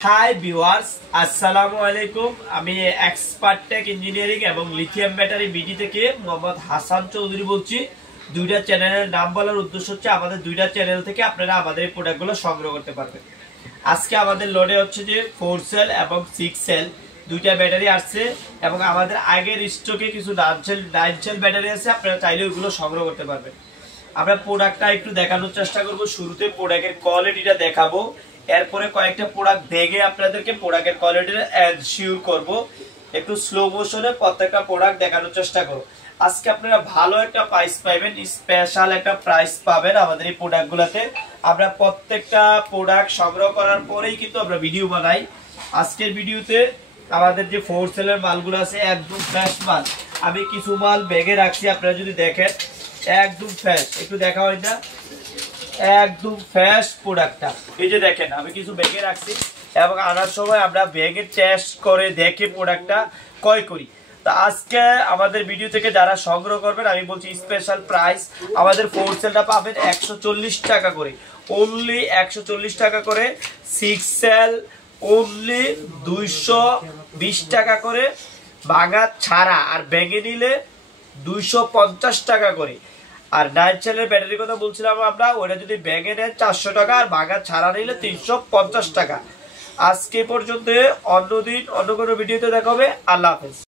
Hi viewers, আসসালামু আলাইকুম। আমি এক্সপার্ট টেক ইঞ্জিনিয়ারিং এবং লিথিয়াম ব্যাটারি বিডি থেকে মোহাম্মদ হাসান চৌধুরী বলছি। দুইটা চ্যানেলের নাম বলার উদ্দেশ্য হচ্ছে আমাদের দুইটা চ্যানেল থেকে আপনারা আমাদের এই প্রোডাক্টগুলো সংগ্রহ করতে পারবেন। আজকে আমাদের লোডে হচ্ছে যে 4 সেল এবং 6 সেল দুইটা ব্যাটারি আসছে এবং আমাদের আগের স্টকে কিছু 9 সেল ব্যাটারি আছে, আপনারা চাইলে ওইগুলো সংগ্রহ করতে পারবেন। আমরা প্রোডাক্টটা একটু দেখানোর চেষ্টা করব। শুরুতে প্রোডাক্টের কোয়ালিটিটা দেখাবো, এরপরে কয়েকটা প্রোডাক্ট দেখে আপনাদেরকে প্রোডাক্টের কোয়ালিটিটা এনশিওর করব। একটু স্লো মোশনে প্রত্যেকটা প্রোডাক্ট দেখানোর চেষ্টা করব। আজকে আপনারা ভালো একটা প্রাইস পাবেন, স্পেশাল একটা প্রাইস পাবেন আমাদের এই প্রোডাক্টগুলোতে। আমরা প্রত্যেকটা প্রোডাক্ট সংগ্রহ করার পরেই কিন্তু আমরা ভিডিও বানাই। আজকের ভিডিওতে আমাদের যে 4 সেলের মালগুলো আছে একদম ফ্রেশ মাল। আমি কিছু মাল ব্যাগে রাখছি, আপনারা যদি দেখেন একদম ফ্রেশ। একটু দেখা হয় না, একদম ফ্রেশ প্রোডাক্টটা। এই যে দেখেন আমি কিছু ব্যাগে রাখছি এবং আনার সময় আমরা ব্যাগে টেস্ট করে দেখে প্রোডাক্টটা ক্রয় করি। তো আজকে আমাদের ভিডিও থেকে যারা সংগ্রহ করবেন আমি বলছি স্পেশাল প্রাইস। আমাদের 4 সেলটা পাবেন 140 টাকা করে, অনলি 140 টাকা করে। 6 সেল অনলি 220 টাকা করে ভাঙা ছাড়া, আর ব্যাগে নিলে 250 টাকা করে। আর 9 সেলের ব্যাটারির কথা বলছিলাম আমরা, ওটা যদি ব্যাগে নেন 400 টাকা, আর ভাঙা ছাড়া নিলে 350 টাকা। আজকে পর্যন্ত, অন্যদিন অন্য কোনো ভিডিওতে দেখা হবে। আল্লাহ হাফেজ।